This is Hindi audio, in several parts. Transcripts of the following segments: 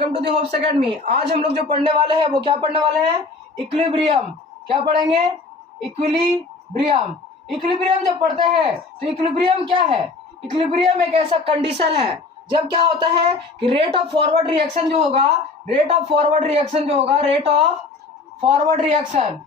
Welcome to the Hopes Academy. आज हम लोग जो पढ़ने वाले हैं वो क्या पढ़ने वाले हैं? इक्विलिब्रियम। क्या पढ़ेंगे? इक्विलिब्रियम। इक्विलिब्रियम जब पढ़ते हैं तो इक्विलिब्रियम क्या है? इक्विलिब्रियम एक ऐसा कंडीशन है जब क्या होता है कि रेट ऑफ फॉरवर्ड रिएक्शन जो होगा, रेट ऑफ फॉरवर्ड रिएक्शन जो होगा, rate of forward reaction,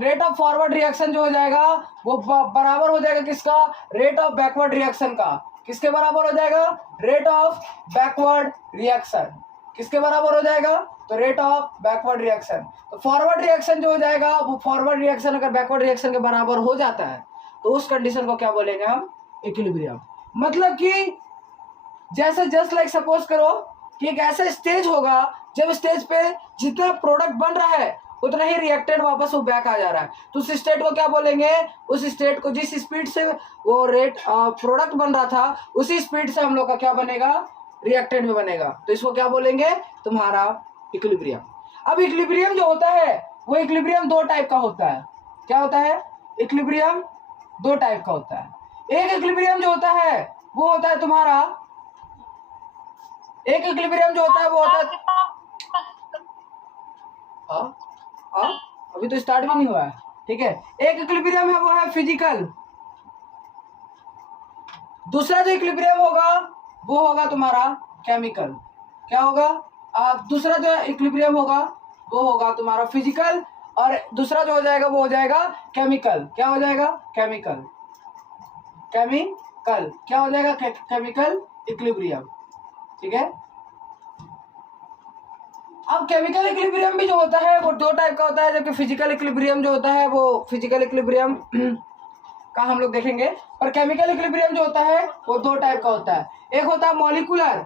rate of forward reaction जो हो जाएगा वो बराबर हो जाएगा किसका? रेट ऑफ बैकवर्ड रिएक्शन का। किसके बराबर हो जाएगा? Rate of backward reaction. किसके बराबर हो जाएगा? तो रेट ऑफ बैकवर्ड रिएक्शन। तो फॉरवर्ड रिएक्शन जो हो जाएगा वो फॉरवर्ड रिएक्शन अगर बैकवर्ड रिएक्शन के बराबर हो जाता है तो उस कंडीशन को क्या बोलेंगे हम? इक्विलिब्रियम। मतलब कि जैसे जस्ट लाइक सपोज करो कि एक ऐसा स्टेज होगा जब स्टेज पे जितना प्रोडक्ट बन रहा है उतना ही रिएक्टेड वापस वो बैक आ जा रहा है, तो उस स्टेट को क्या बोलेंगे? उस स्टेट को जिस स्पीड से वो रेट प्रोडक्ट बन रहा था उसी स्पीड से हम लोग का क्या बनेगा? रिएक्टेंट में बनेगा। तो इसको क्या बोलेंगे? तुम्हारा इक्विलिब्रियम। अब इक्विलिब्रियम जो होता है वो इक्विलिब्रियम दो टाइप का होता है। क्या होता है? इक्विलिब्रियम दो टाइप का होता है। एक इक्विलिब्रियम जो होता है वो होता है तुम्हारा, एक इक्विलिब्रियम जो होता है वो होता है अभी तो स्टार्ट भी नहीं हुआ है, ठीक है। एक इक्विलिब्रियम है वो है फिजिकल। दूसरा जो इक्विलिब्रियम होगा वो होगा तुम्हारा केमिकल। क्या होगा? दूसरा जो इक्विलिब्रियम होगा वो होगा तुम्हारा फिजिकल और दूसरा जो हो जाएगा वो हो जाएगा केमिकल। क्या हो जाएगा? केमिकल। केमिकल क्या हो जाएगा? केमिकल इक्विलिब्रियम, ठीक है। अब केमिकल इक्विलिब्रियम भी जो होता है वो दो टाइप का होता है, जबकि फिजिकल इक्विलिब्रियम जो होता है वो फिजिकल इक्विलिब्रियम का हम लोग देखेंगे। पर केमिकल इक्विलिब्रियम जो होता है वो दो टाइप का होता है। एक होता है मॉलिक्यूलर।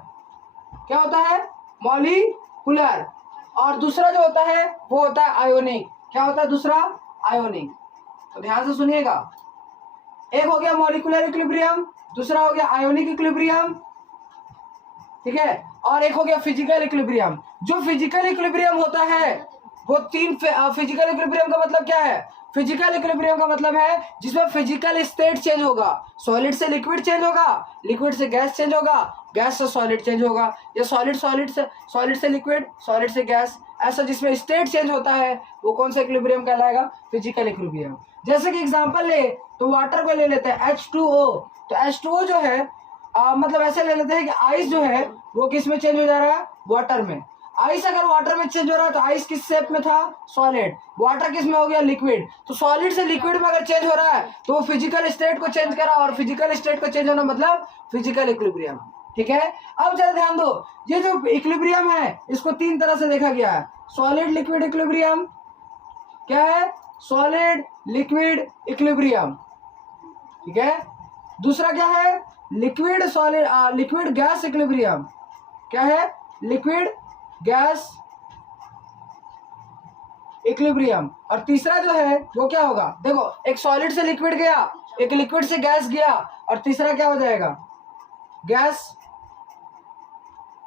क्या होता है? मॉलिक्यूलर। और दूसरा जो होता है वो होता है आयोनिक। क्या होता है दूसरा? आयोनिक। तो ध्यान से सुनिएगा, एक हो गया मॉलिक्यूलर इक्विलिब्रियम, दूसरा हो गया आयोनिक इक्विलिब्रियम, ठीक है। और एक हो गया फिजिकल इक्विलिब्रियम। जो फिजिकल इक्विलिब्रियम होता है वो तीन फिजिकल इक्विलिब्रियम का मतलब क्या है? फिजिकल इक्विलिब्रियम का मतलब है जिसमें फिजिकल स्टेट चेंज होगा, सॉलिड से लिक्विड चेंज होगा, लिक्विड से गैस चेंज होगा, गैस से सॉलिड चेंज होगा, या सॉलिड से लिक्विड, सॉलिड से गैस, ऐसा जिसमें स्टेट चेंज होता है वो कौन सा इक्विलिब्रियम कहलाएगा? Physical equilibrium. जैसे कि एग्जांपल ले तो वाटर को ले लेते हैं H2O। तो H2O जो है मतलब ऐसे ले लेते हैं कि आइस जो है वो किस में चेंज हो जा रहा है? वाटर में। आइस अगर वाटर में चेंज हो रहा है तो आइस किस शेप में था? सॉलिड। वाटर किस में हो गया? लिक्विड। तो सॉलिड से लिक्विड में अगर चेंज हो रहा है तो वो फिजिकल स्टेट को चेंज करा, और फिजिकल स्टेट को चेंज होना मतलब फिजिकल इक्विलिब्रियम, ठीक है। अब जरा ध्यान दो, ये जो इक्विलिब्रियम है इसको तीन तरह से देखा गया है। Solid liquid equilibrium. क्या है? सॉलिड लिक्विड इक्विलिब्रियम, ठीक है। दूसरा क्या है? Liquid solid liquid gas equilibrium. क्या है? Liquid gas equilibrium. और तीसरा जो है वो क्या होगा? देखो, एक सॉलिड से लिक्विड गया, एक लिक्विड से गैस गया, और तीसरा क्या हो जाएगा? गैस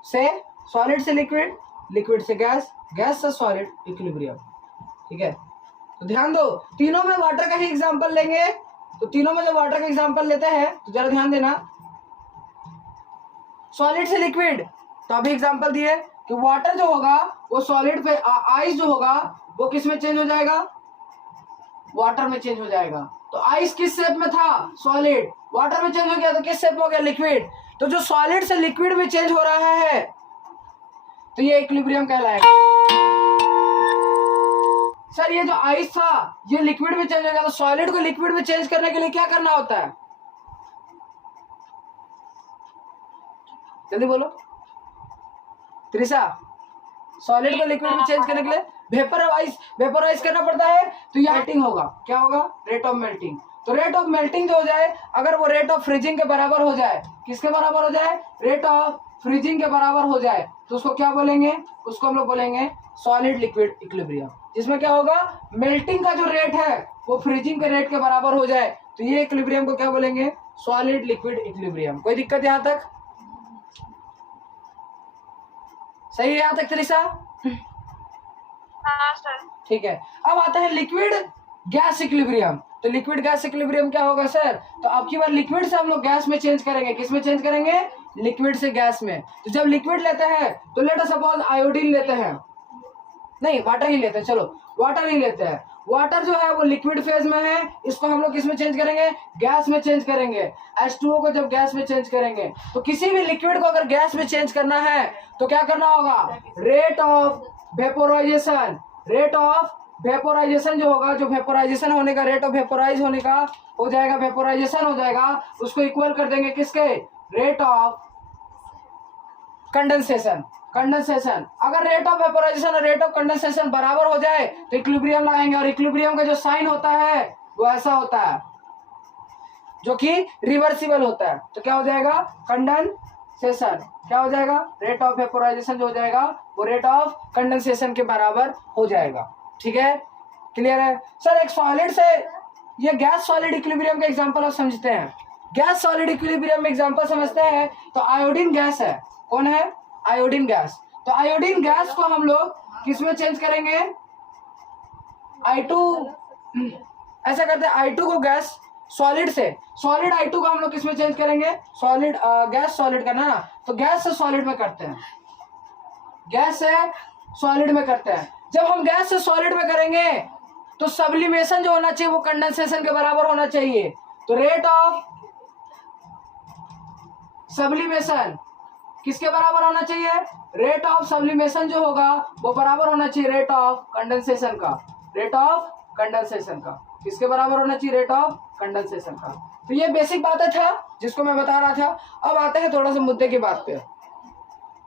से सॉलिड से लिक्विड, लिक्विड से गैस, गैस से सॉलिड इक्विलिब्रियम, ठीक है। तो ध्यान दो, तीनों में वाटर का ही एग्जांपल लेंगे। तो तीनों में जब वाटर का एग्जांपल लेते हैं तो जरा ध्यान देना, सॉलिड से लिक्विड तो अभी एग्जांपल दिए कि वाटर जो होगा वो सॉलिड पे, आइस जो होगा वो किस में चेंज हो जाएगा? वाटर में चेंज हो जाएगा। तो आइस किस शेप में था? सॉलिड। वाटर में चेंज हो गया तो किस शेप में हो गया? लिक्विड। तो जो सॉलिड से लिक्विड में चेंज हो रहा है तो ये इक्विलिब्रियम कहलाएगा। सर ये जो आइस था ये लिक्विड में चेंज हो गया, तो सॉलिड को लिक्विड में चेंज करने के लिए क्या करना होता है? जल्दी बोलो त्रिशा। सॉलिड को लिक्विड में चेंज करने के लिए वेपराइज करना पड़ता है। तो ये मेल्टिंग होगा। क्या होगा? Rate of melting. तो रेट ऑफ मेल्टिंग जो हो जाए, अगर वो रेट ऑफ फ्रीजिंग के बराबर हो जाए, किसके बराबर हो जाए? रेट ऑफ फ्रीजिंग के बराबर हो जाए तो उसको क्या बोलेंगे? उसको हम लोग बोलेंगे सॉलिड लिक्विड इक्विलिब्रियम। जिसमें क्या होगा? मेल्टिंग का जो रेट है वो फ्रीजिंग के रेट के बराबर हो जाए तो ये इक्विलिब्रियम को क्या बोलेंगे? Solid liquid equilibrium. कोई दिक्कत यहाँ तक? सही है यहाँ तक त्रिशा? हाँ सर। ठीक है। अब आता है लिक्विड गैस इक्विलिब्रियम। तो लिक्विड गैस इक्विलिब्रियम क्या होगा सर? तो अब की बार लिक्विड से हम लोग गैस में चेंज करेंगे। किस में चेंज करेंगे? लिक्विड से गैस में। तो जब लिक्विड लेते हैं तो लेट अस सपोज आयोडीन लेते हैं, नहीं वाटर ही लेते हैं, चलो वाटर ही लेते हैं। वाटर जो है वो लिक्विड फेज में है, इसको हम लोग किस में चेंज करेंगे, गैस में चेंज करेंगे। H2O को जब गैस में चेंज करेंगे तो किसी भी लिक्विड को अगर गैस में चेंज करना है तो क्या करना होगा, rate of vaporisation, rate of vaporisation जो होगा, जो वेपोराइजेशन होने का रेट ऑफ वेपोराइज होने का हो जाएगा, वेपोराइजेशन हो जाएगा, उसको इक्वल कर देंगे किसके, रेट ऑफ कंडेंसेशन। कंडेंसेशन अगर रेट ऑफ वेपोराइजेशन और रेट ऑफ कंडेंसेशन बराबर हो जाए तो इक्विलिब्रियम लगाएंगे, और इक्विलिब्रियम का जो साइन होता है वो ऐसा होता है जो कि रिवर्सिबल होता है। तो क्या हो जाएगा, कंडेंसेशन क्या हो जाएगा, रेट ऑफ वेपोराइजेशन जो हो जाएगा वो रेट ऑफ कंडेंसेशन के बराबर हो जाएगा। ठीक है, क्लियर है सर। एक सॉलिड से ये गैस सॉलिड इक्विलिब्रियम का एग्जांपल आप समझते हैं, गैस सॉलिड इक्विलिब्रियम में एग्जांपल समझते हैं। तो आयोडीन गैस है, कौन है, आयोडीन गैस। तो आयोडीन गैस को हम लोग किस में चेंज करेंगे, I2, ऐसा करते हैं I2 को गैस सॉलिड से, सॉलिड I2 को हम लोग किस में चेंज करेंगे, सॉलिड गैस सॉलिड करना ना, तो गैस से सॉलिड में करते हैं, गैस से सॉलिड में करते हैं। जब हम गैस से सॉलिड में करेंगे तो सब्लिमेशन जो होना चाहिए वो कंडेंसेशन के बराबर होना चाहिए। तो रेट ऑफ सब्लिमेशन किसके बराबर होना चाहिए, रेट ऑफ सब्लिमेशन जो होगा वो बराबर होना चाहिए रेट ऑफ कंडेंसेशन का, रेट ऑफ कंडेंसेशन का किसके बराबर होना चाहिए, रेट ऑफ कंडेंसेशन का। तो ये बेसिक बातें था जिसको मैं बता रहा था। अब आते हैं थोड़ा सा मुद्दे की बात पे,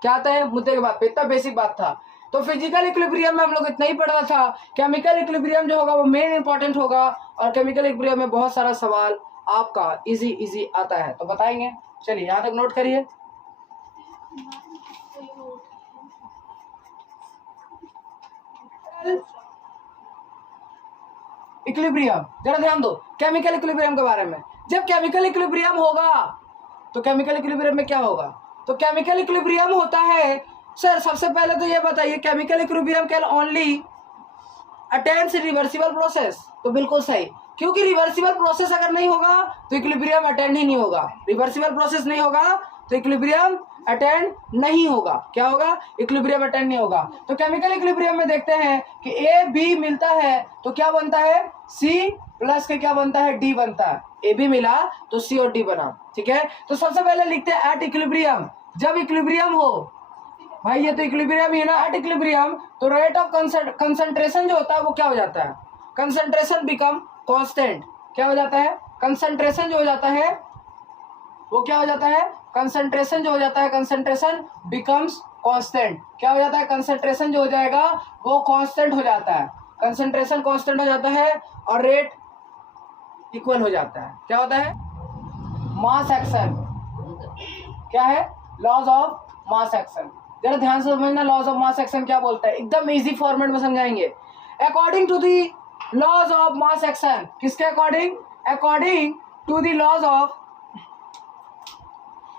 क्या आता है मुद्दे की बात पे, इतना बेसिक बात था। तो फिजिकल इक्विलिब्रियम में हम लोग इतना ही पढ़ा था। केमिकल इक्विलिब्रियम जो होगा वो मेन इंपॉर्टेंट होगा, और केमिकल इक्विलिब्रियम में बहुत सारा सवाल आपका इजी आता है, तो बताएंगे। चलिए यहाँ तक नोट करिए। इक्विलिब्रियम जरा ध्यान दो केमिकल इक्विलिब्रियम के बारे में। जब केमिकल इक्विलिब्रियम होगा तो केमिकल इक्विलिब्रियम में क्या होगा, तो केमिकल इक्विलिब्रियम होता है सर, सबसे पहले तो ये बताइए chemical equilibrium can only attains reversible process. तो बिल्कुल सही, क्योंकि रिवर्सिबल प्रोसेस अगर नहीं होगा तो इक्विलिब्रियम अटेंड ही नहीं होगा, रिवर्सिबल प्रोसेस नहीं होगा तो इक्विलिब्रियम अटेंड नहीं होगा। क्या होगा, इक्विलिब्रियम अटेंड नहीं होगा। तो केमिकल इक्विलिब्रियम में देखते हैं कि ए बी मिलता है तो क्या बनता है, सी प्लस के क्या बनता है, डी बनता है। ए बी मिला तो सी और डी बना। ठीक है, तो सबसे पहले लिखते हैं एट इक्विलिब्रियम। जब इक्विलिब्रियम हो भाई, ये तो इक्विलिब्रियम ही है ना, एट इक्विलिब्रियम तो रेट ऑफ कंसंट्रेशन जो होता है वो क्या हो जाता है, कंसंट्रेशन बिकम कांस्टेंट। क्या हो जाता है, कंसंट्रेशन जो हो जाता है वो क्या हो जाता है, कंसंट्रेशन जो हो जाता है, कंसंट्रेशन बिकम्स कांस्टेंट। क्या हो जाता है, कंसंट्रेशन जो हो जाएगा वो कांस्टेंट हो जाता है, कंसंट्रेशन कांस्टेंट हो जाता है और रेट इक्वल हो जाता है। क्या होता है, मास एक्शन। क्या है, लॉज ऑफ मास एक्शन। जरा ध्यान से समझना, लॉज ऑफ मास एक्शन क्या बोलता है, एकदम इजी फॉर्मेट में समझाएंगे। According to the laws of mass action, किसके according, according to the laws of,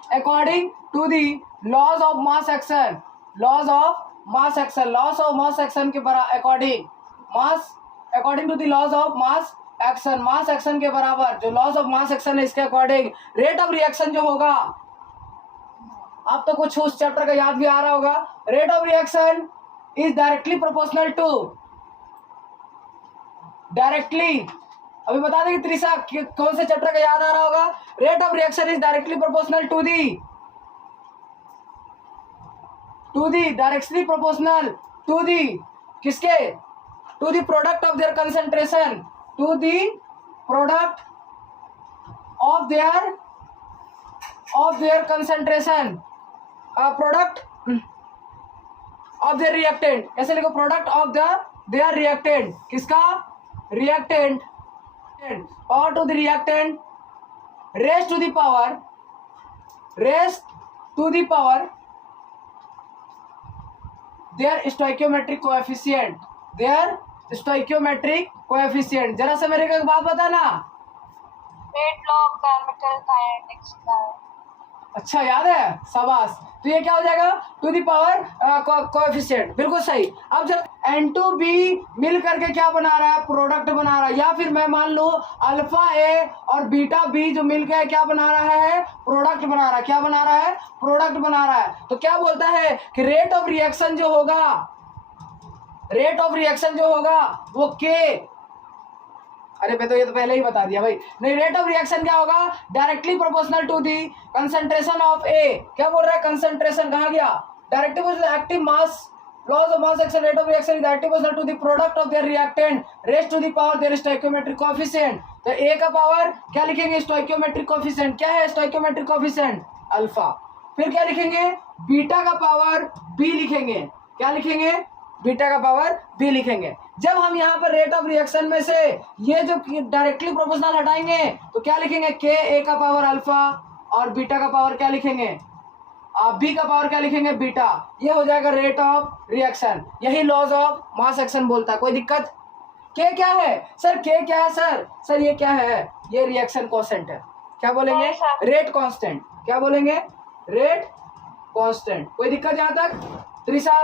according to the laws of mass action, laws of mass action, laws of mass action के बराबर, according mass, according to the laws of mass action, mass action के बराबर जो लॉज ऑफ मास एक्शन है इसके अकॉर्डिंग रेट ऑफ रिएक्शन जो होगा, आप तो कुछ उस चैप्टर का याद भी आ रहा होगा, rate of reaction is directly proportional to, directly, अभी बता दें कि त्रिशा कौन से चैप्टर का याद आ रहा होगा, rate of reaction is directly proportional to the directly proportional to the किसके, to the product of their concentration, to the product of their concentration, product of their reactant. कैसे लिखो, प्रोडक्ट ऑफ देयर रिएक्टेंट, किसका, रिएक्टेंट, और to the reactant raise to the power their stoichiometric coefficient, their stoichiometric coefficient. जरा सा मेरे को एक बात बताना, पेट लॉ केमिकल काइनेटिक्स का है। अच्छा याद है, शाबाश। तो ये क्या हो जाएगा, टू दी पावर कोएफिशिएंट, बिल्कुल सही। अब जब N2B मिल करके क्या बना रहा है, प्रोडक्ट बना रहा है, या फिर मैं मान लूं अल्फा ए और बीटा बी जो मिल के क्या बना रहा है, प्रोडक्ट बना रहा है। क्या बना रहा है, प्रोडक्ट बना रहा है। तो क्या बोलता है कि रेट ऑफ रिएक्शन जो होगा, रेट ऑफ रिएक्शन जो होगा वो के, अरे मैं तो ये तो पहले ही बता दिया भाई। नहीं, रेट ऑफ रिएक्शन क्या होगा, directly proportional to the concentration of A. क्या बोल रहा है, कंसंट्रेशन कहाँ गया, directly proportional active mass laws of mass action, rate of reaction is directly proportional to the product of their reactant raise to the power their stoichiometric coefficient. तो ए का पावर क्या लिखेंगे, स्टोइकियोमेट्रिक कोएफिशिएंट। क्या है स्टोइकियोमेट्रिक कोएफिशिएंट, अल्फा। फिर क्या लिखेंगे, बीटा का पावर बी लिखेंगे। क्या लिखेंगे, बीटा का पावर बी लिखेंगे। जब हम यहाँ पर रेट ऑफ रिएक्शन में से ये जो डायरेक्टली प्रोपोर्शनल हटाएंगे तो क्या लिखेंगे, के ए का पावर अल्फा और बीटा का पावर क्या लिखेंगे, बी का पावर क्या लिखेंगे, बीटा। ये हो जाएगा रेट ऑफ रिएक्शन। यही लॉज ऑफ मास एक्शन बोलता है। कोई दिक्कत, के क्या है सर, के क्या है सर, सर ये क्या है, ये रिएक्शन कांस्टेंट है। क्या बोलेंगे, रेट कांस्टेंट। क्या बोलेंगे, रेट कांस्टेंट। कोई दिक्कत यहाँ तक त्रिशा?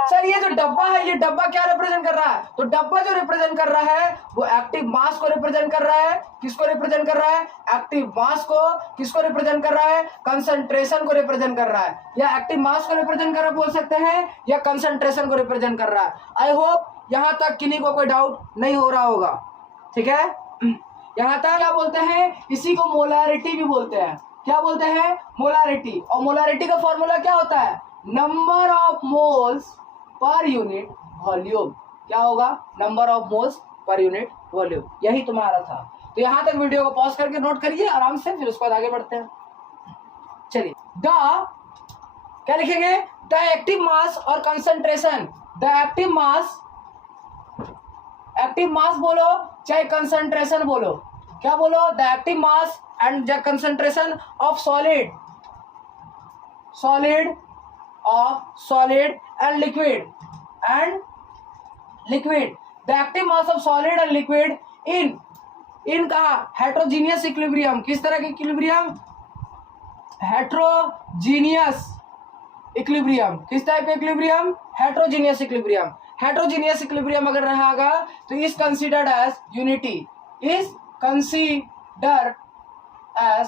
सर ये जो डब्बा है, ये डब्बा क्या रिप्रेजेंट कर रहा है, तो डब्बा जो रिप्रेजेंट कर रहा है वो एक्टिव मास को रिप्रेजेंट कर रहा है। किसको रिप्रेजेंट कर रहा है, एक्टिव मास को। किसको रिप्रेजेंट कर रहा है, कंसंट्रेशन को रिप्रेजेंट कर रहा है। या एक्टिव मास को रिप्रेजेंट कर रहा बोल सकते हैं, या कंसंट्रेशन को रिप्रेजेंट कर रहा है। आई होप यहाँ तक किन्हीं को कोई डाउट नहीं हो रहा होगा, ठीक है। यहाँ तक क्या बोलते हैं, इसी को मोलारिटी भी बोलते हैं। क्या बोलते हैं, मोलारिटी। और मोलारिटी का फॉर्मूला क्या होता है, number of moles per unit volume. क्या होगा, number of moles per unit volume. यही तुम्हारा था। तो यहां तक वीडियो को पॉज करके नोट करिए आराम से, फिर उसके बाद आगे बढ़ते हैं। चलिए, क्या लिखेंगे, द एक्टिव मास और concentration. The active mass, active mass बोलो चाहे कंसंट्रेशन बोलो। क्या बोलो, the active mass and the concentration of solid, solid of solid and liquid the active mass of solid and liquid in कहा heterogeneous equilibrium। किस तरह के इक्विलिब्रियम, heterogeneous equilibrium। किस टाइप का equilibrium, heterogeneous equilibrium। heterogeneous equilibrium अगर रहेगा तो is considered as unity, is considered as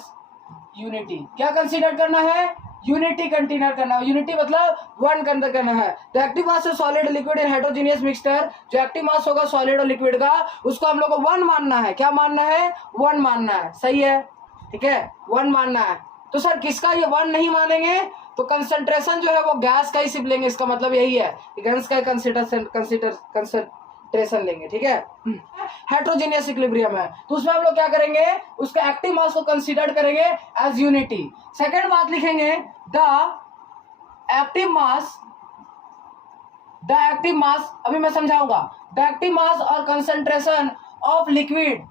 unity। क्या कंसीडर करना है, यूनिटी कंटेनर करना है। यूनिटी मतलब वन कंसिडर करना है। The active mass of solid liquid in heterogeneous mixture, जो एक्टिव मास होगा सॉलिड और लिक्विड का, उसको हम लोग को वन मानना है। क्या मानना है, वन मानना है। सही है, ठीक है, वन मानना है। तो सर किसका ये वन नहीं मानेंगे, तो कंसंट्रेशन जो है वो गैस का ही सिर्फ लेंगे। इसका मतलब यही है कि गैस का कंसंट्रेशन लेंगे, ठीक है। हेटेरोजेनियस इक्विलिब्रियम है तो उसमें हम लोग क्या करेंगे, उसके एक्टिव मास को कंसीडर करेंगे एज यूनिटी। सेकंड बात लिखेंगे, द एक्टिव मास, अभी मैं समझाऊंगा। द एक्टिव मास और concentration of liquid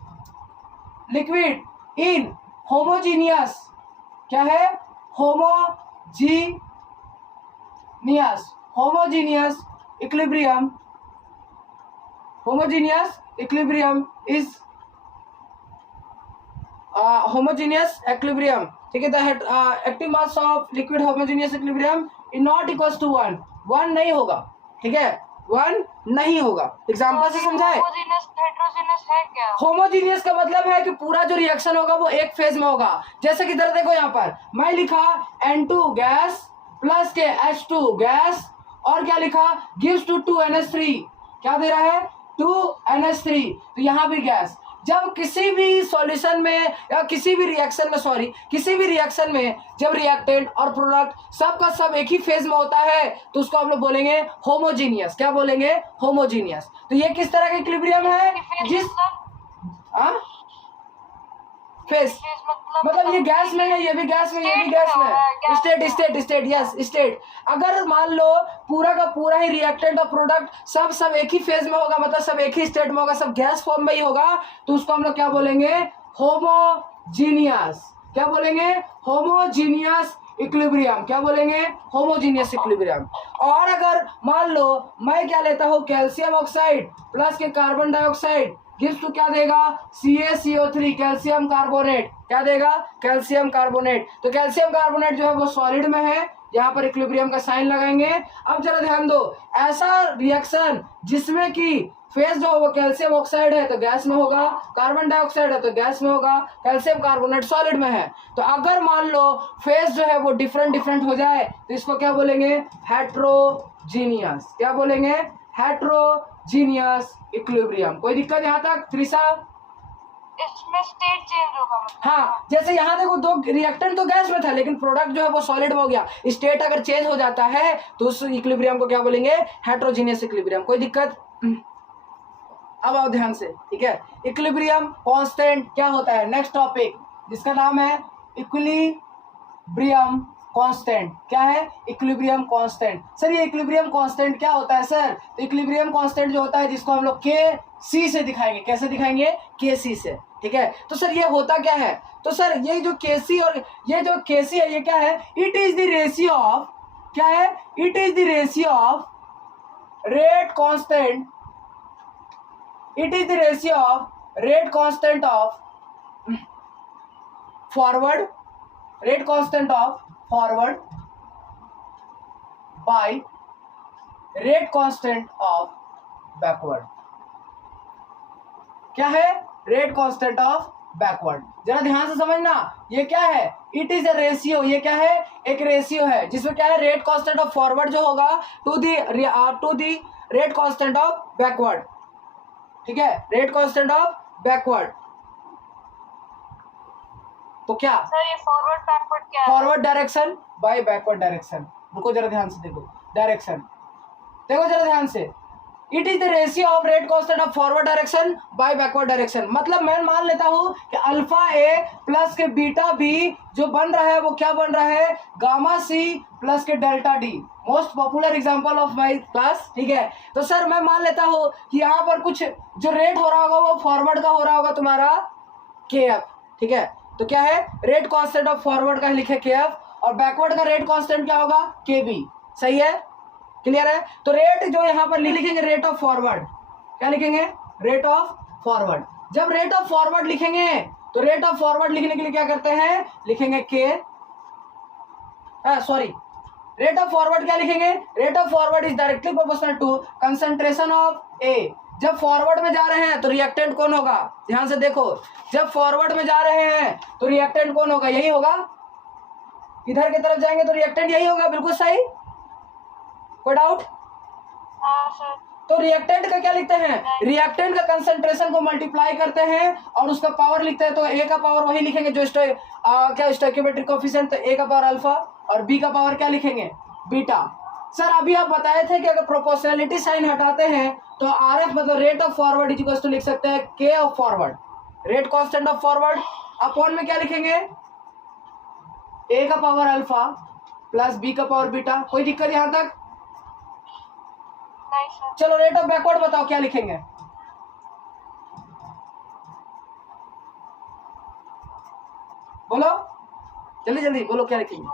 in homogeneous, क्या है, homogeneous equilibrium is homogeneous equilibrium, ठीक है। The active mass of liquid homogeneous equilibrium is not equals to one, one नहीं होगा, ठीक है, वन नहीं होगा। एग्जांपल से समझाए, हेटेरोजेनियस है क्या, होमोजीनियस का मतलब है कि पूरा जो रिएक्शन होगा वो एक फेज में होगा। जैसे कि इधर देखो, यहाँ पर मैं लिखा N2 गैस प्लस के H2 गैस, और क्या लिखा, गिव्स टू 2NH3, क्या दे रहा है, 2NH3। तो यहाँ भी गैस। जब किसी भी सॉल्यूशन में या किसी भी रिएक्शन में जब रिएक्टेंट और प्रोडक्ट सबका सब एक ही फेज में होता है तो उसको हम लोग बोलेंगे होमोजीनियस। क्या बोलेंगे, होमोजीनियस। तो ये किस तरह का इक्विलिब्रियम है, जिस फेज मतलब ये गैस में है, ये भी गैस में, ये भी गैस में है। State, yes state. अगर मान लो पूरा का पूरा ही रिएक्टेंट और प्रोडक्ट सब एक ही फेज में होगा, मतलब सब एक ही स्टेट में होगा, सब गैस फॉर्म में ही होगा, तो उसको हम लोग क्या बोलेंगे, होमोजीनियस। क्या बोलेंगे, होमोजीनियस इक्विलिब्रियम। क्या बोलेंगे, होमोजीनियस इक्विलिब्रियम। और अगर मान लो मैं क्या लेता हूँ, कैल्शियम ऑक्साइड प्लस के कार्बन डाइऑक्साइड गिव्स टू क्या देगा, CaCO3 कैल्शियम कार्बोनेट, क्या देगा, कैल्शियम कार्बोनेट। तो कैल्शियम कार्बोनेट जो है वो सॉलिड में है, यहाँ पर इक्विलिब्रियम का साइन लगाएंगे। अब जरा ध्यान दो, ऐसा रिएक्शन जिसमें कि फेज जो वो कैल्शियम ऑक्साइड है तो गैस में होगा, कार्बन डाइऑक्साइड है तो गैस में होगा, कैल्शियम कार्बोनेट सॉलिड में है। तो अगर मान लो फेज जो है वो डिफरेंट डिफरेंट हो जाए तो इसको क्या बोलेंगे, हेट्रोजीनियस। क्या बोलेंगे, हेट्रोजीनियस इक्विलिब्रियम। कोई दिक्कत यहाँ तक त्रिशा? इसमें स्टेट चेंज होगा मतलब। हाँ, जैसे यहाँ देखो दो रिएक्टेंट तो गैस में था लेकिन प्रोडक्ट जो है वो सॉलिड में हो गया, स्टेट अगर चेंज हो जाता है तो उस इक्विलिब्रियम को क्या बोलेंगे, हेट्रोजीनियस इक्विलिब्रियम। कोई दिक्कत? अब आओ ध्यान से, ठीक है। इक्विलिब्रियम कांस्टेंट क्या होता है, नेक्स्ट टॉपिक जिसका नाम है इक्विलिब्रियम कांस्टेंट। क्या है, इक्विलिब्रियम कांस्टेंट। सर ये इक्विलिब्रियम कांस्टेंट क्या होता है सर? तो इक्विलिब्रियम कांस्टेंट जो होता है जिसको हम लोग Kc से दिखाएंगे। कैसे दिखाएंगे, Kc से, ठीक है। तो सर ये होता क्या है, तो सर ये जो Kc और ये जो Kc है ये क्या है, it is the ratio of, क्या है, it is the ratio of rate constant, it is the ratio of rate constant of forward, rate constant of forward by rate constant of backward। क्या है, रेट कांस्टेंट ऑफ बैकवर्ड। जरा ध्यान से समझना, ये क्या है, इट इज अ रेशियो। ये क्या है, एक रेशियो है जिसमें क्या है, रेट कांस्टेंट ऑफ फॉरवर्ड जो होगा to the rate constant of backward, ठीक है, रेट कांस्टेंट ऑफ बैकवर्ड। तो क्या सर ये फॉरवर्ड बैकवर्ड क्या है? Forward direction by backward direction. रुको जरा ध्यान से देखो, डायरेक्शन देखो जरा ध्यान से, it is the ratio of rate constant of forward direction by backward direction. मतलब मैं मान लेता हूं कि अल्फा ए प्लस के बीटा बी जो बन रहा है वो क्या बन रहा है, गामा सी प्लस के delta D. Most popular example of my class, ठीक है। तो सर मैं मान लेता हूं कि यहाँ पर कुछ जो रेट हो रहा होगा वो फॉरवर्ड का हो रहा होगा तुम्हारा KF, ठीक है। तो क्या है, रेट कांस्टेंट ऑफ फॉरवर्ड का लिखे KF और बैकवर्ड का रेट कांस्टेंट क्या होगा, KB। सही है, क्लियर है। तो रेट जो यहाँ पर लिखेंगे रेट ऑफ फॉरवर्ड, क्या लिखेंगे, रेट ऑफ फॉरवर्ड। जब रेट ऑफ फॉरवर्ड लिखेंगे तो रेट ऑफ फॉरवर्ड लिखने के लिए क्या करते हैं, लिखेंगे रेट ऑफ फॉरवर्ड क्या लिखेंगे, rate of forward is directly proportional to concentration of A. जब फॉरवर्ड में जा रहे हैं तो रिएक्टेंट कौन होगा, ध्यान से देखो, जब फॉरवर्ड में जा रहे हैं तो रिएक्टेंट कौन होगा, यही होगा। इधर की तरफ जाएंगे तो रिएक्टेंट यही होगा, बिल्कुल सही, कोई डाउट? हाँ सर। तो रिएक्टेंट का क्या लिखते हैं, रिएक्टेंट का कंसंट्रेशन को मल्टीप्लाई करते हैं और उसका पावर लिखते हैं। तो ए का पावर वही लिखेंगे जो क्या स्टोइकियोमेट्रिक कोएफिशिएंट, तो ए का पावर अल्फा और बी का पावर क्या लिखेंगे, बीटा। सर अभी आप बताए थे कि अगर प्रोपोर्शनलिटी साइन हटाते हैं तो RF मतलब rate of forward is equal to लिख सकते हैं K of forward, rate constant of forward upon में क्या लिखेंगे, ए का पावर अल्फा प्लस बी का पावर बीटा। कोई दिक्कत यहाँ तक? नहीं सर। चलो रेट ऑफ बैकवर्ड बताओ क्या लिखेंगे, बोलो जल्दी जल्दी बोलो, क्या लिखेंगे,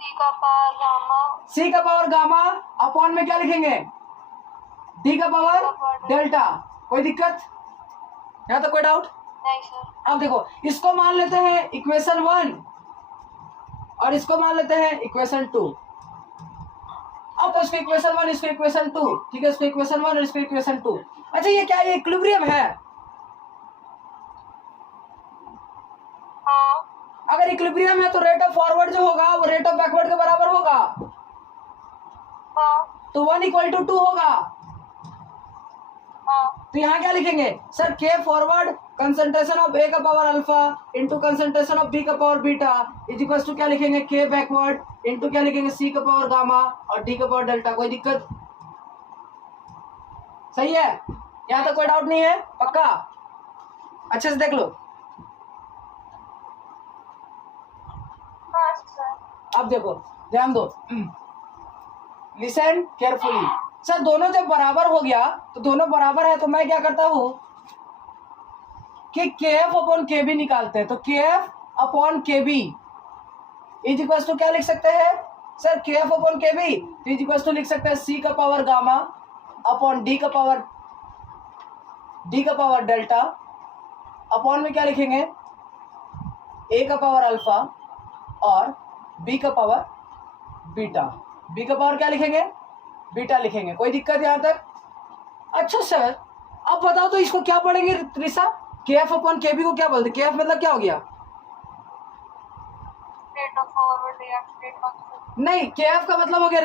सी का पावर गामा, सी का पावर गामा अपॉन में क्या लिखेंगे, डी का पावर डेल्टा। कोई दिक्कत यहाँ तक, कोई डाउट? नहीं सर। अब देखो इसको मान लेते हैं इक्वेशन 1 और इसको मान लेते हैं इक्वेशन 2। अब तो इसको इक्वेशन 1 इसको इक्वेशन 2, ठीक है, इसको इक्वेशन 1 और इसको इक्वेशन 2। अच्छा ये क्या, ये इक्विलिब्रियम है? हाँ। अगर इक्विलिब्रियम है तो रेट ऑफ फॉरवर्ड जो होगा वो रेट ऑफ बैकवर्ड के बराबर होगा, हाँ। तो 1 इक्वल टू 2 होगा। हाँ। तो यहाँ क्या लिखेंगे sir, K forward concentration of A का power alpha into concentration of B का power beta is equal to क्या लिखेंगे, K बैकवर्ड इंटू क्या लिखेंगे, C का पावर गामा और D का पावर डेल्टा। कोई दिक्कत? सही है, यहाँ तक कोई डाउट नहीं है, पक्का? अच्छे से देख लो। हाँ सर। अब देखो ध्यान दो, लिसन केयरफुली। सर दोनों जब बराबर हो गया तो दोनों बराबर है तो मैं क्या करता हूं कि KF अपॉन KB निकालते हैं। तो KF upon KB is equal to क्या लिख सकते हैं sir, KF upon KB is equal to लिख सकते हैं C का पावर गामा अपॉन D का पावर डी का पावर डेल्टा अपॉन में क्या लिखेंगे, ए का पावर अल्फा और बी का पावर बीटा। बी का पावर क्या लिखेंगे, बीटा लिखेंगे। कोई दिक्कत यहाँ तक? अच्छा सर अब बताओ तो इसको क्या पढ़ेंगे त्रिशा, के एफ अपॉन के बी को क्या बोलते? के एफ मतलब क्या हो गया? Rate of forward reaction, rate constant. नहीं, के एफ का मतलब हो गया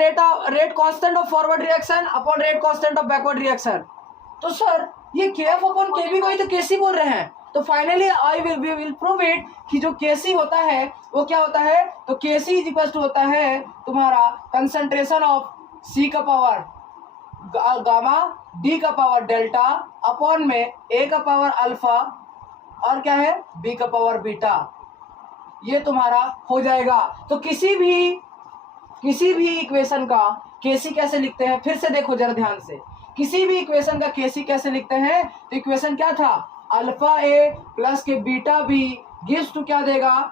rate constant of forward reaction upon rate constant of backward reaction. तो सर ये के एफ अपॉन के बी को ही तो केसी बोल रहे हैं। तो finally we will prove it कि जो केसी होता है वो क्या होता है, तो केसी इज इक्वल टू होता है तुम्हारा कंसंट्रेशन ऑफ सी का पावर गामा डी का पावर डेल्टा अपॉन में ए का पावर अल्फा और क्या है बी का पावर बीटा। ये तुम्हारा हो जाएगा। तो किसी भी इक्वेशन का केसी कैसे लिखते हैं, फिर से देखो जरा ध्यान से। किसी भी इक्वेशन का केसी कैसे लिखते हैं, तो इक्वेशन क्या था, अल्फा ए प्लस के बीटा बी गिव्स टू क्या देगा,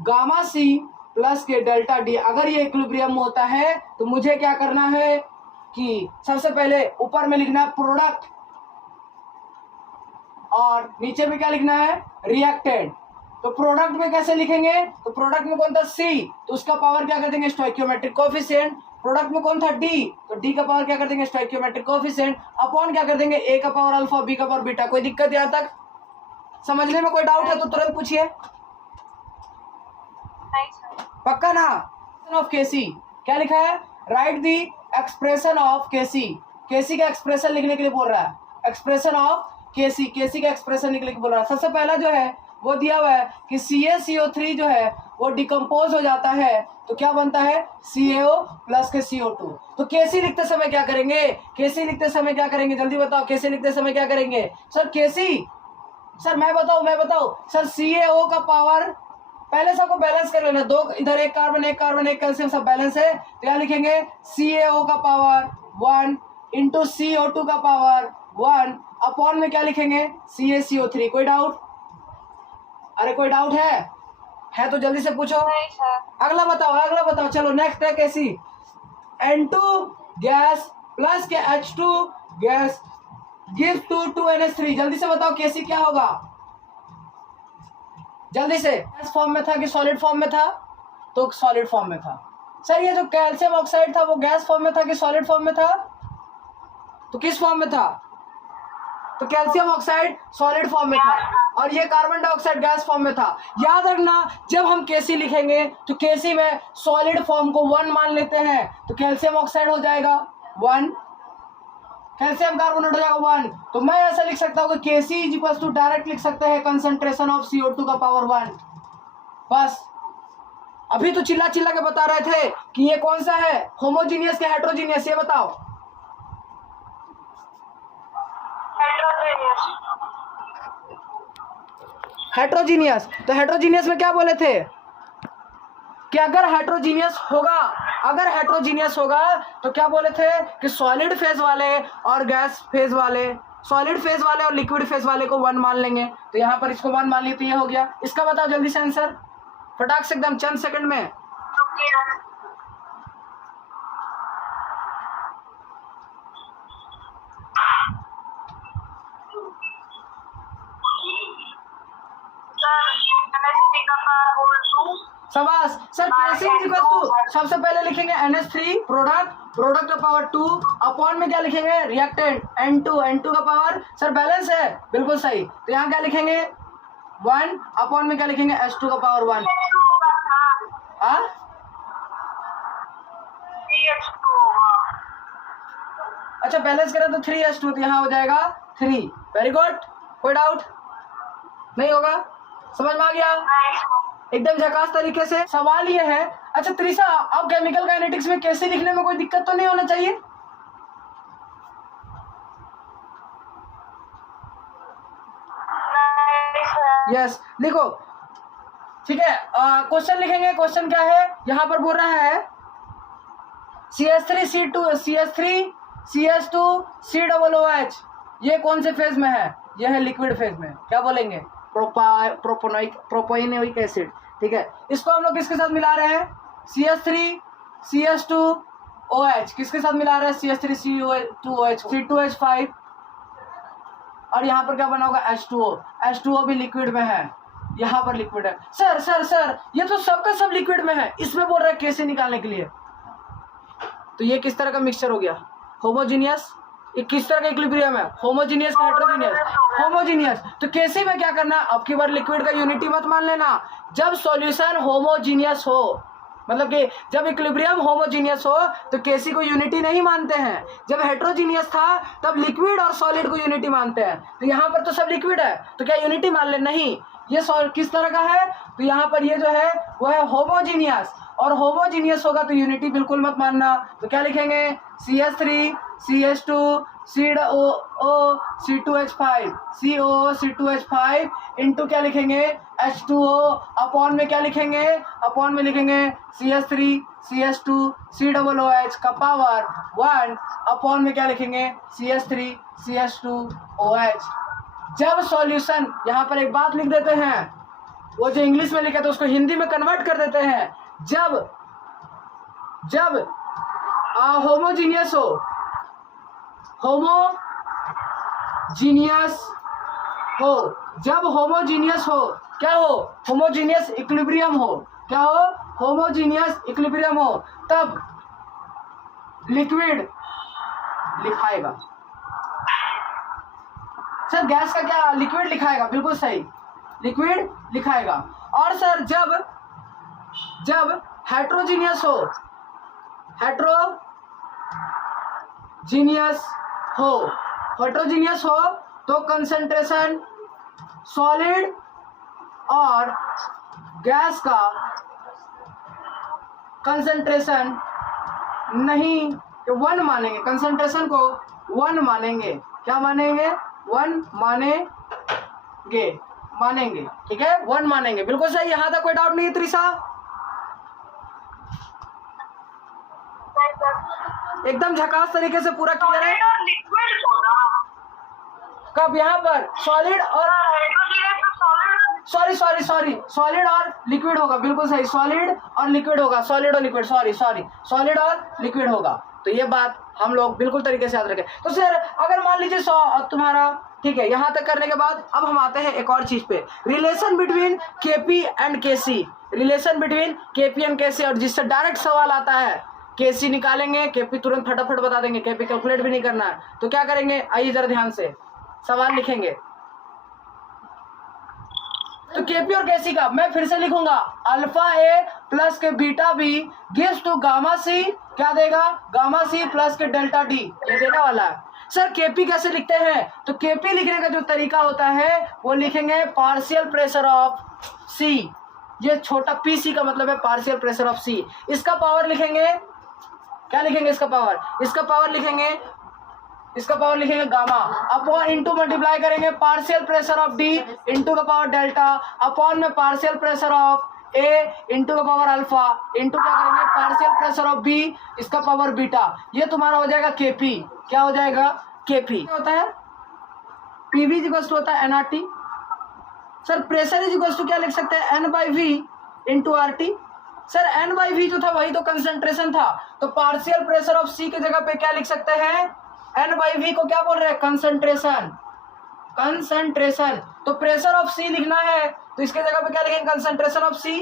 गामा सी प्लस के डेल्टा डी। अगर ये इक्विलिब्रियम होता है तो मुझे क्या करना है कि सबसे पहले ऊपर में लिखना है प्रोडक्ट और नीचे में क्या लिखना है, रिएक्टेंट। तो प्रोडक्ट में कैसे लिखेंगे, तो प्रोडक्ट में कौन था सी, तो उसका पावर क्या कर देंगे स्टोइकियोमेट्रिक कोएफिशिएंट। प्रोडक्ट में कौन था डी, तो डी का पावर क्या कर देंगे स्टोइकियोमेट्रिक कोएफिशिएंट अपॉन क्या कर देंगे ए का पावर अल्फा बी का पावर बीटा। कोई दिक्कत यहाँ तक समझने में? कोई डाउट है तो तुरंत पूछिए। नहीं सर। पक्का ना? ऑफ केसी क्या लिखा है, right the expression of KC. केसी का एक्सप्रेशन लिखने के लिए बोल रहा है, एक्सप्रेशन ऑफ केसी, केसी का एक्सप्रेशन लिखने के लिए बोल रहा है। सबसे पहला जो है वो दिया हुआ है कि CaCO3 जो है वो डिकम्पोज हो जाता है तो क्या बनता है CaO प्लस के CO2। तो केसी लिखते समय क्या करेंगे, केसी लिखते समय क्या करेंगे, जल्दी बताओ केसी लिखते समय क्या करेंगे सर। केसी सर मैं बताऊं सर, CaO का पावर पहले सबको बैलेंस कर लेना, दो इधर एक कार्बन एक कैल्शियम सब बैलेंस है। तो यहाँ लिखेंगे CaO का पावर 1 इंटू CO2 का पावर 1 अपॉन में क्या लिखेंगे CaCO3। कोई डाउट? अरे कोई डाउट है तो जल्दी से पूछो। नहीं सर। अगला बताओ। चलो नेक्स्ट है केसी, N2 गैस प्लस के H2 gas give to 2NH3। जल्दी से बताओ केसी क्या होगा, जल्दी से। गैस फॉर्म में था कि सॉलिड फॉर्म में था, तो सॉलिड फॉर्म में था। सर ये जो कैल्शियम ऑक्साइड था वो गैस फॉर्म में था कि सॉलिड फॉर्म में था, तो किस फॉर्म में था, तो कैल्शियम ऑक्साइड सॉलिड फॉर्म में था और ये कार्बन डाइऑक्साइड गैस फॉर्म में था। याद रखना जब हम केसी लिखेंगे तो केसी में सॉलिड फॉर्म को 1 मान लेते हैं, तो कैल्शियम ऑक्साइड हो जाएगा 1, कैल्शियम कार्बोनेट हो जाएगा 1। तो मैं ऐसा लिख सकता हूँ कि केसी इज इक्वल टू डायरेक्ट लिख सकते हैं कंसंट्रेशन ऑफ CO2 का पावर 1। बस अभी तो चिल्ला के बता रहे थे कि ये कौन सा है, होमोजीनियस के हेट्रोजीनियस, ये बताओ। हेट्रोजीनियस। तो हेट्रोजीनियस में क्या बोले थे कि अगर हेट्रोजीनियस होगा तो क्या बोले थे कि सॉलिड फेज वाले और गैस फेज वाले, सॉलिड फेज वाले और लिक्विड फेज वाले को 1 मान लेंगे। तो यहाँ पर इसको 1 मान ली तो ये हो गया। इसका बताओ जल्दी से आंसर, फटाक से एकदम चंद सेकंड में। शाबाश sir. KC is equal to सबसे पहले लिखेंगे NH3 प्रोडक्ट का पावर 2 अपॉन में क्या लिखेंगे रिएक्टेंट N2 का पावर, सर बैलेंस है बिल्कुल सही। तो यहाँ क्या लिखेंगे 1 अपॉन में क्या लिखेंगे H2 का पावर 1। हाँ अच्छा बैलेंस करें तो 3H2, तो यहाँ हो जाएगा 3। Very good. कोई डाउट नहीं होगा, समझ में आ गया एकदम झकास तरीके से। सवाल ये है, अच्छा त्रिशा अब केमिकल काइनेटिक्स में कैसे लिखने में कोई दिक्कत तो नहीं होना चाहिए? यस लिखो, ठीक है। क्वेश्चन लिखेंगे। क्वेश्चन क्या है, यहाँ पर बोल रहा है CH3 CH2 ये कौन से फेज में है, ये है लिक्विड फेज में। क्या बोलेंगे प्रोपोइनोइक एसिड, ठीक है। इसको हम लोग किसके साथ मिला रहे हैं CH3 CH2OH, किसके साथ मिला रहे हैं CH3 CH2OH C2H5 और यहाँ पर क्या बना होगा H2O, H2O भी लिक्विड में है, यहाँ पर लिक्विड है। सर सर सर ये तो सबका सब लिक्विड में है, इसमें बोल रहा है कैसे निकालने के लिए। तो ये किस तरह का मिक्सचर हो गया, होमोजीनियस। ये किस तरह का इक्विलिब्रियम है, होमोजीनियस या हेटेरोजीनियस, होमोजीनियस। तो कैसे में क्या करना है, अब की बार लिक्विड का यूनिटी मत मान लेना। जब सॉल्यूशन होमोजीनियस हो, मतलब कि जब इक्विलिब्रियम होमोजीनियस हो तो केसी को यूनिटी नहीं मानते हैं। जब हेटेरोजीनियस था तब लिक्विड और सॉलिड को यूनिटी मानते हैं। तो यहाँ पर तो सब लिक्विड है तो क्या यूनिटी मान ले, नहीं। ये किस तरह का है, तो यहाँ पर ये जो है वो है होमोजीनियस, और होमोजीनियस होगा तो यूनिटी बिल्कुल मत मानना। तो क्या लिखेंगे, CH3 CH2 COO C2H5 COO C2H5 into क्या लिखेंगे H2O, अपॉन में क्या लिखेंगे, अपॉन में लिखेंगे CH3 CH2 COOH का पावर 1, अपॉन में क्या लिखेंगे CH3 CH2OH। जब सॉल्यूशन, यहाँ पर एक बात लिख देते हैं, वो जो इंग्लिश में लिखे तो उसको हिंदी में कन्वर्ट कर देते हैं। जब होमोजीनियस हो, होमोजीनियस हो, जब होमोजीनियस हो, क्या हो, होमोजीनियस इक्विलिब्रियम हो, क्या हो, होमोजीनियस इक्विलिब्रियम हो, तब लिक्विड लिखाएगा। सर गैस का क्या, लिक्विड लिखाएगा, बिल्कुल सही, लिक्विड लिखाएगा। और सर जब हेटेरोजीनियस हो, हेटेरोजीनियस हो तो कंसंट्रेशन सॉलिड और गैस का कंसंट्रेशन नहीं, 1 मानेंगे, कंसंट्रेशन को 1 मानेंगे। क्या मानेंगे, 1 मानेंगे, ठीक है, 1 मानेंगे, बिल्कुल सही। यहां तक कोई डाउट नहीं है त्रिशा, एकदम झकास तरीके से पूरा क्लियर है। कब, यहाँ पर सॉलिड और सॉलिड और लिक्विड होगा, बिल्कुल सही, सॉलिड और लिक्विड होगा, सॉलिड और लिक्विड, सॉलिड और लिक्विड होगा। तो ये बात हम लोग बिल्कुल तरीके से याद रखें। तो सर अगर मान लीजिए तुम्हारा, ठीक है, यहाँ तक करने के बाद अब हम आते हैं एक और चीज पे, relation between KP and KC, relation between KP and KC. और जिससे डायरेक्ट सवाल आता है, केसी निकालेंगे, केपी तुरंत फटाफट बता देंगे, केपी कैलकुलेट भी नहीं करना है। तो क्या करेंगे, आइए जरा ध्यान से सवाल लिखेंगे। तो केपी और केसी का मैं फिर से लिखूंगा, अल्फा ए प्लस के beta B gives to gamma C, क्या देगा, गामा सी प्लस के डेल्टा डी, ये देने वाला है। सर केपी कैसे लिखते हैं, तो केपी लिखने का जो तरीका होता है वो लिखेंगे पार्शियल प्रेशर ऑफ सी, ये छोटा पीसी का मतलब है पार्शियल प्रेशर ऑफ सी। इसका पावर लिखेंगे, क्या लिखेंगे, इसका पावर लिखेंगे गामा, अपॉन इंटू मल्टीप्लाई करेंगे partial pressure of D into का पावर डेल्टा, अपॉन में partial pressure of A into का पावर अल्फा, इंटू क्या करेंगे पार्शियल प्रेशर ऑफ बी, इसका पावर बीटा। ये तुम्हारा हो जाएगा केपी, क्या हो जाएगा, केपी होता है, पीवी इक्वल टू होता है NRT. Sir pressure is equal to क्या लिख सकते हैं, N by V into R T. Sir N by V जो था वही तो कंसंट्रेशन था, तो पार्शियल प्रेशर ऑफ सी की जगह पे क्या लिख सकते हैं, एन बाई वी को क्या बोल रहे हैं, कंसंट्रेशन। तो प्रेशर ऑफ सी लिखना है तो इसके जगह पे क्या लिखेंगे, कंसंट्रेशन ऑफ सी,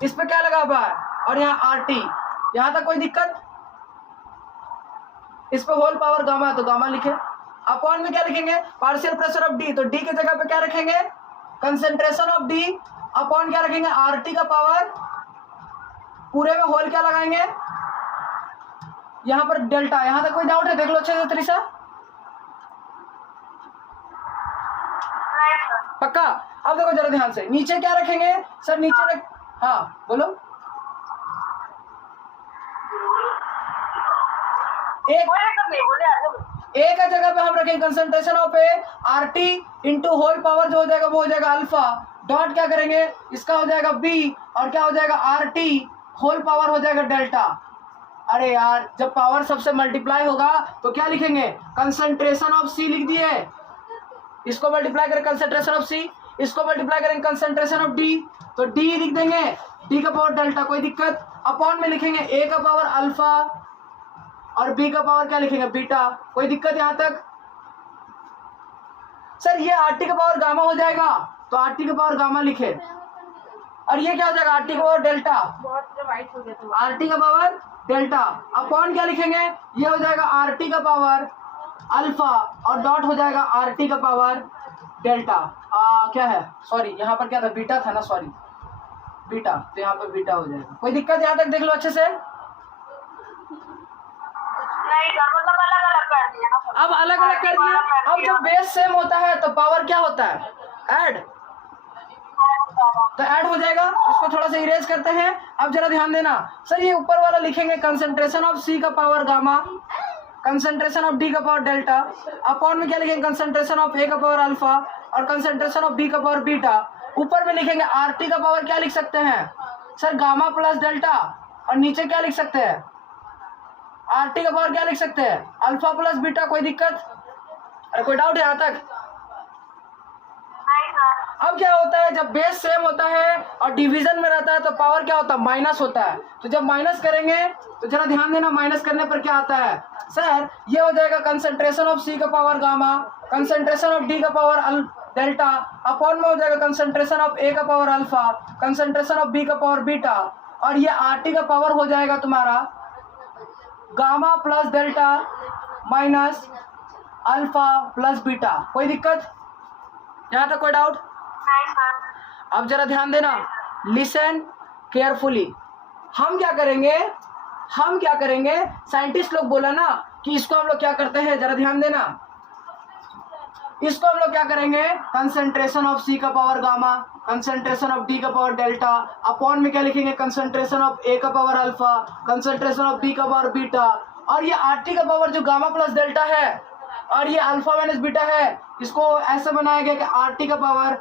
इस पे क्या लगा हुआ है, और यहाँ आर टी, यहां तक कोई दिक्कत, इस पे होल पावर गामा है तो गामा लिखे, अपॉन में क्या लिखेंगे पार्शियल प्रेशर ऑफ डी, तो डी की जगह पे क्या रखेंगे, कंसंट्रेशन ऑफ डी, अपॉन क्या रखेंगे आर टी का पावर, पूरे में होल क्या लगाएंगे, यहां पर डेल्टा। यहां तक कोई डाउट है, देख लो अच्छे से त्रिशा, पक्का। अब देखो जरा ध्यान से, नीचे क्या रखेंगे, सर नीचे रख, हाँ बोलो, एक का जगह पे हम रखेंगे concentration of A, R T into whole power जो हो जाएगा वो हो जाएगा अल्फा, डॉट क्या करेंगे, इसका हो जाएगा बी, और क्या हो जाएगा आर टी, होल पावर हो जाएगा डेल्टा। अरे यार जब पावर सबसे मल्टीप्लाई होगा तो क्या लिखेंगे, कंसंट्रेशन ऑफ सी लिख दिए, इसको मल्टीप्लाई करें कंसंट्रेशन ऑफ सी, इसको मल्टीप्लाई करेंगे कंसंट्रेशन ऑफ डी, तो डी लिख देंगे, डी का पावर डेल्टा, कोई दिक्कत, अपॉन में लिखेंगे ए का पावर अल्फा और बी का पावर क्या लिखेंगे बीटा, कोई दिक्कत यहाँ तक, सर ये RT का पावर गामा हो जाएगा, तो RT का पावर गामा लिखे, और ये क्या हो जाएगा RT का पावर डेल्टा, RT का पावर डेल्टा अपॉन क्या लिखेंगे, ये हो जाएगा RT का पावर अल्फा और डॉट हो जाएगा RT का पावर डेल्टा। क्या है, सॉरी यहाँ पर क्या था, बीटा था ना, सॉरी बीटा, तो यहाँ पर बीटा हो जाएगा। कोई दिक्कत यहाँ तक देख लो अच्छे से। नहीं सर, मतलब अलग अलग कर दिया ना। अब अलग अलग कर दिया, अब जब बेस सेम होता है तो पावर क्या होता है, ऐड, तो ऐड हो जाएगा। इसको थोड़ा सा इरेज करते हैं। अब जरा ध्यान देना सर, ये ऊपर वाला लिखेंगे कंसंट्रेशन ऑफ C का power gamma, concentration of D का पावर डेल्टा, अपॉन में क्या लिखेंगे कंसंट्रेशन ऑफ A का पावर अल्फा और कंसंट्रेशन ऑफ B का पावर बीटा। ऊपर में लिखेंगे RT का पावर क्या लिख सकते हैं सर, गामा प्लस डेल्टा, और नीचे क्या लिख सकते हैं RT का पावर क्या लिख सकते हैं, अल्फा प्लस बीटा। कोई दिक्कत, अरे कोई डाउट यहाँ तक? नहीं सर। अब क्या होता है, जब बेस सेम होता है और डिवीजन में रहता है तो पावर क्या होता है, माइनस होता है। तो जब माइनस करेंगे तो जरा ध्यान देना, माइनस करने पर क्या आता है सर, ये हो जाएगा कंसंट्रेशन ऑफ C का power gamma, concentration of D का पावर डेल्टा, अपॉन में हो जाएगा कंसंट्रेशन ऑफ A का power alpha, concentration of B का पावर बीटा, और ये RT का पावर हो जाएगा तुम्हारा gamma plus delta minus alpha plus beta. कोई दिक्कत यहाँ तक, कोई डाउट? नहीं सर। अब जरा ध्यान देना, लिसन केयरफुली। हम क्या करेंगे, साइंटिस्ट लोग बोला ना कि इसको हम लोग क्या करते हैं, जरा ध्यान देना, इसको हम लोग क्या करेंगे, कंसंट्रेशन ऑफ C का power gamma, concentration of D का पावर डेल्टा, अपॉन में क्या लिखेंगे कंसंट्रेशन ऑफ A का power alpha, concentration of B का पावर बीटा, और ये RT का पावर जो गामा प्लस डेल्टा है और ये अल्फा माइनस बीटा है, इसको ऐसे बनाया गया कि RT का पावर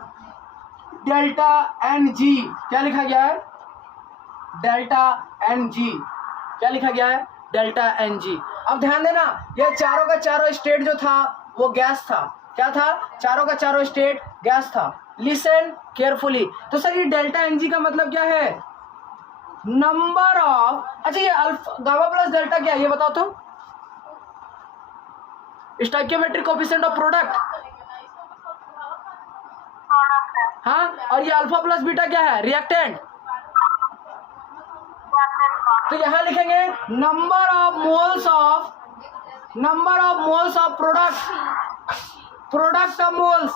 डेल्टा NG, क्या लिखा गया है, डेल्टा NG, क्या लिखा गया है, डेल्टा NG। अब ध्यान देना, ये चारों का चारों स्टेट जो था वो गैस था, क्या था, चारों का चारों स्टेट गैस था। Listen carefully. तो सर ये डेल्टा NG का मतलब क्या है, नंबर ऑफ, अच्छा ये अल्फा गामा प्लस डेल्टा क्या है ये बताओ तो, स्टोइकियोमेट्रिक कोएफिशिएंट ऑफ प्रोडक्ट, हाँ, और ये अल्फा प्लस बीटा क्या है, रिएक्टेंट। तो यहां लिखेंगे number of moles of product का मोल्स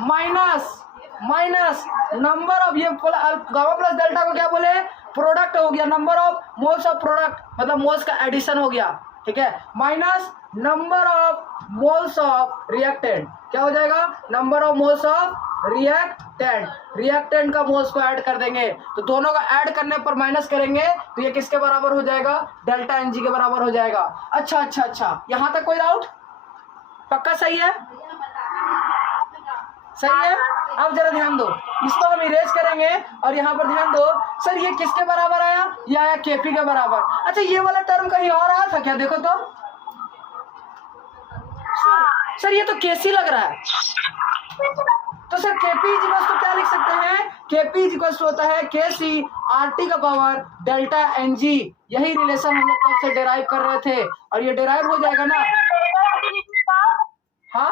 माइनस नंबर ऑफ, ये गामा प्लस डेल्टा को क्या बोले, प्रोडक्ट हो गया, number of moles of product मतलब मोल्स का एडिशन हो गया, ठीक है, minus number of moles of reactant, क्या हो जाएगा, number of moles of reactant का मोल्स को ऐड कर देंगे। तो दोनों का ऐड करने पर माइनस करेंगे तो ये किसके बराबर हो जाएगा, डेल्टा NG के बराबर हो जाएगा। अच्छा, यहाँ तक कोई डाउट? पक्का सही है? सही है। अब जरा ध्यान दो, इसको हम इरेज करेंगे और यहाँ पर ध्यान दो, सर ये किसके बराबर आया, ये आया KP के बराबर। अच्छा ये वाला टर्म कहीं और आया था क्या, देखो तो सर ये तो KC लग रहा है, तो सर KP इक्वल्स तो क्या लिख सकते हैं, KP इक्वल्स होता है KC RT का पावर डेल्टा NG। यही रिलेशन हम लोग कब से डेराइव कर रहे थे और ये डेराइव हो जाएगा ना, हाँ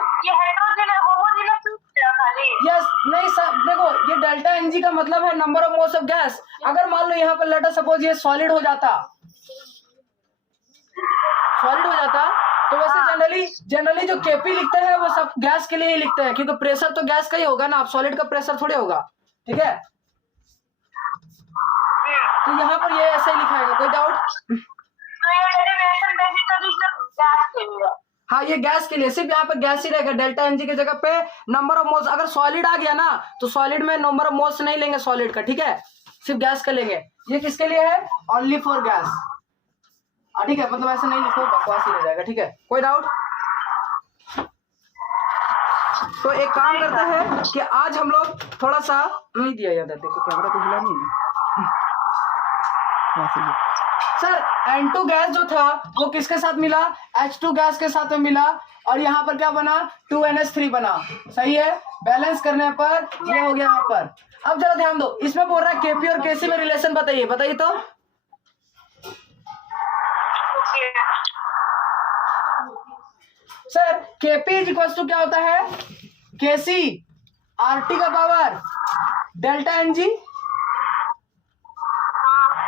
यस, नहीं सर देखो ये डेल्टा NG का मतलब है number of moles of gas. अगर मान लो यहाँ पर लेट अस सपोज ये सॉलिड हो जाता तो वैसे जनरली जो KP लिखते हैं वो सब गैस के लिए ही लिखते हैं, क्योंकि प्रेशर तो गैस का ही होगा ना, आप सॉलिड का प्रेशर थोड़े होगा, ठीक है। तो यहाँ पर ये ऐसे ही लिखाएगा, कोई डाउट? हाँ ये गैस के लिए, सिर्फ यहाँ पर गैस ही रहेगा, डेल्टा NG की जगह पे नंबर ऑफ मोल्स। अगर सॉलिड आ गया ना तो सॉलिड में नंबर ऑफ मोल्स नहीं लेंगे सॉलिड का, ठीक है, सिर्फ गैस का लेंगे। ये किसके लिए है, ओनली फॉर गैस, ठीक है, मतलब ऐसा नहीं लिखो, बकवास ही रह जाएगा, ठीक है, कोई डाउट? तो एक काम करते हैं कि आज हम लोग थोड़ा सा नहीं दिया याद है, देखो कैमरा तो हिला नहीं है सर। N2 गैस जो था वो किसके साथ मिला, H2 गैस के साथ में मिला, और यहाँ पर क्या बना, 2NH3 बना, सही है। बैलेंस करने पर ये हो गया यहाँ पर। अब जरा ध्यान दो, इसमें बोल रहा है KP और KC में रिलेशन बताइए तो। सर KP इक्वल्स टू क्या होता है, केसी RT का पावर डेल्टा एनजी,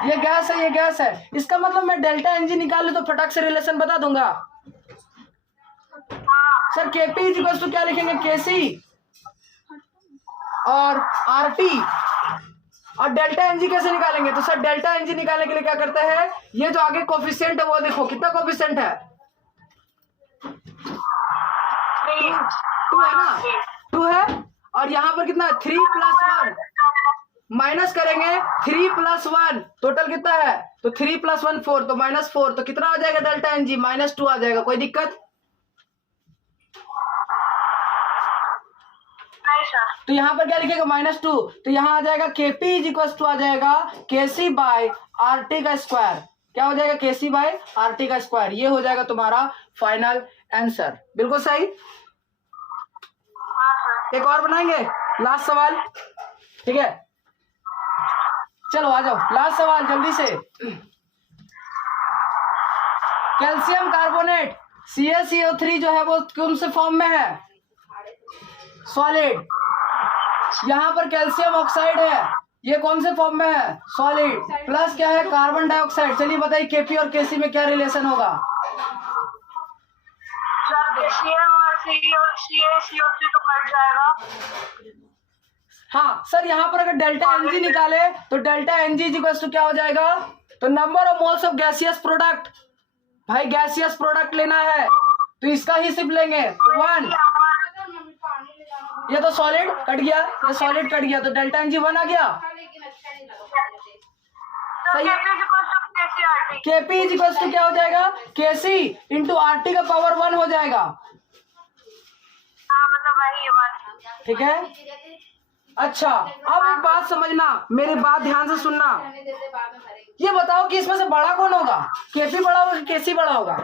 ये गैस है, ये गैस है। इसका मतलब मैं डेल्टा एनजी निकाल लूं तो फटाक से रिलेशन बता दूंगा। Sir KP is equal to क्या लिखेंगे, केसी और RT, और डेल्टा एनजी कैसे निकालेंगे? तो सर डेल्टा एनजी निकालने के लिए क्या करते हैं, ये जो आगे कोफिशिएंट है वो देखो कितना कोफिशिएंट है, 2 है ना, 2 है। और यहाँ पर कितना है, 3 + 1 माइनस करेंगे, 3 + 1 टोटल कितना है, तो 3 + 1 4, तो -4, तो कितना आ जाएगा डेल्टा एनजी, -2 आ जाएगा। कोई दिक्कत? तो यहाँ पर क्या लिखेगा, -2, तो यहाँ आ जाएगा KP इज इक्वल टू आ जाएगा KC/RT का स्क्वायर। क्या हो जाएगा, KC/RT का स्क्वायर। ये हो जाएगा तुम्हारा फाइनल आंसर। बिल्कुल सही। एक और बनाएंगे, लास्ट सवाल, ठीक है। चलो आ जाओ, लास्ट सवाल जल्दी से। कैल्शियम कार्बोनेट CaCO3 जो है वो कौन से फॉर्म में है, सॉलिड। यहाँ पर कैल्शियम ऑक्साइड है, ये कौन से फॉर्म में है, सॉलिड। प्लस क्या है, कार्बन डाइऑक्साइड। चलिए बताइए KP और KC में क्या रिलेशन होगा। CO3 तो कट जाएगा। हाँ सर, यहाँ पर अगर डेल्टा एनजी निकाले तो डेल्टा एनजी इक्वल टू क्या हो जाएगा, तो number of moles of gaseous product. भाई गैसियस प्रोडक्ट लेना है तो इसका ही सिर्फ लेंगे, 1। ये तो सॉलिड कट गया, ये सॉलिड कट गया, तो डेल्टा एनजी 1 आ गया। सही है। KP इज इक्वल टू क्या हो जाएगा, KC × RT का पावर 1 हो जाएगा। ठीक है। अच्छा, अब एक बात समझना, मेरी बात ध्यान से सुनना। ये बताओ कि इसमें से बड़ा कौन होगा, KP बड़ा होगा कि KC बड़ा होगा?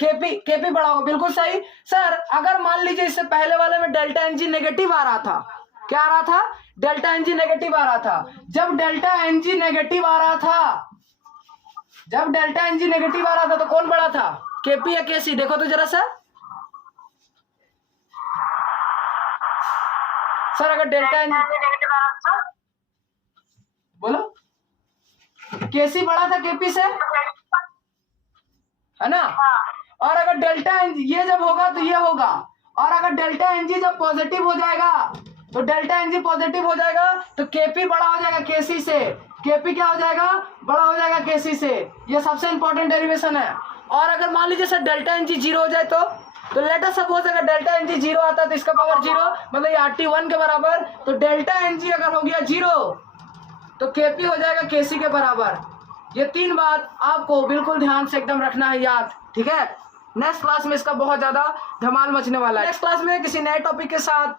KP बड़ा होगा, बिल्कुल सही। सर अगर मान लीजिए इससे पहले वाले में डेल्टा एनजी नेगेटिव आ रहा था, क्या आ रहा था, डेल्टा एनजी नेगेटिव आ रहा था। जब डेल्टा एनजी नेगेटिव आ रहा था, जब डेल्टा एनजी नेगेटिव आ रहा था तो कौन बड़ा था, KP या KC? देखो तो जरा सा। सर अगर डेल्टा एनजी बोलो, KC बड़ा था KP से, है ना। और अगर डेल्टा एनजी ये जब होगा तो ये होगा, और अगर डेल्टा एनजी जब पॉजिटिव हो जाएगा तो डेल्टा एनजी पॉजिटिव हो जाएगा तो KP बड़ा हो जाएगा KC से। KP क्या हो जाएगा, बड़ा हो जाएगा KC से। ये सबसे इंपॉर्टेंट डेरिवेशन है। और अगर मान लीजिए सर डेल्टा एनजी 0 हो जाए तो लेटर सपोज अगर डेल्टा एनजी 0 आता है तो इसका पावर 0, मतलब ये RT 1 के बराबर। तो डेल्टा एनजी अगर हो गया 0 तो KP हो जाएगा KC के बराबर। ये 3 बात आपको बिल्कुल ध्यान से एकदम रखना है याद, ठीक है। नेक्स्ट क्लास में इसका बहुत ज्यादा धमाल मचने वाला है। नेक्स्ट क्लास में किसी नए टॉपिक के साथ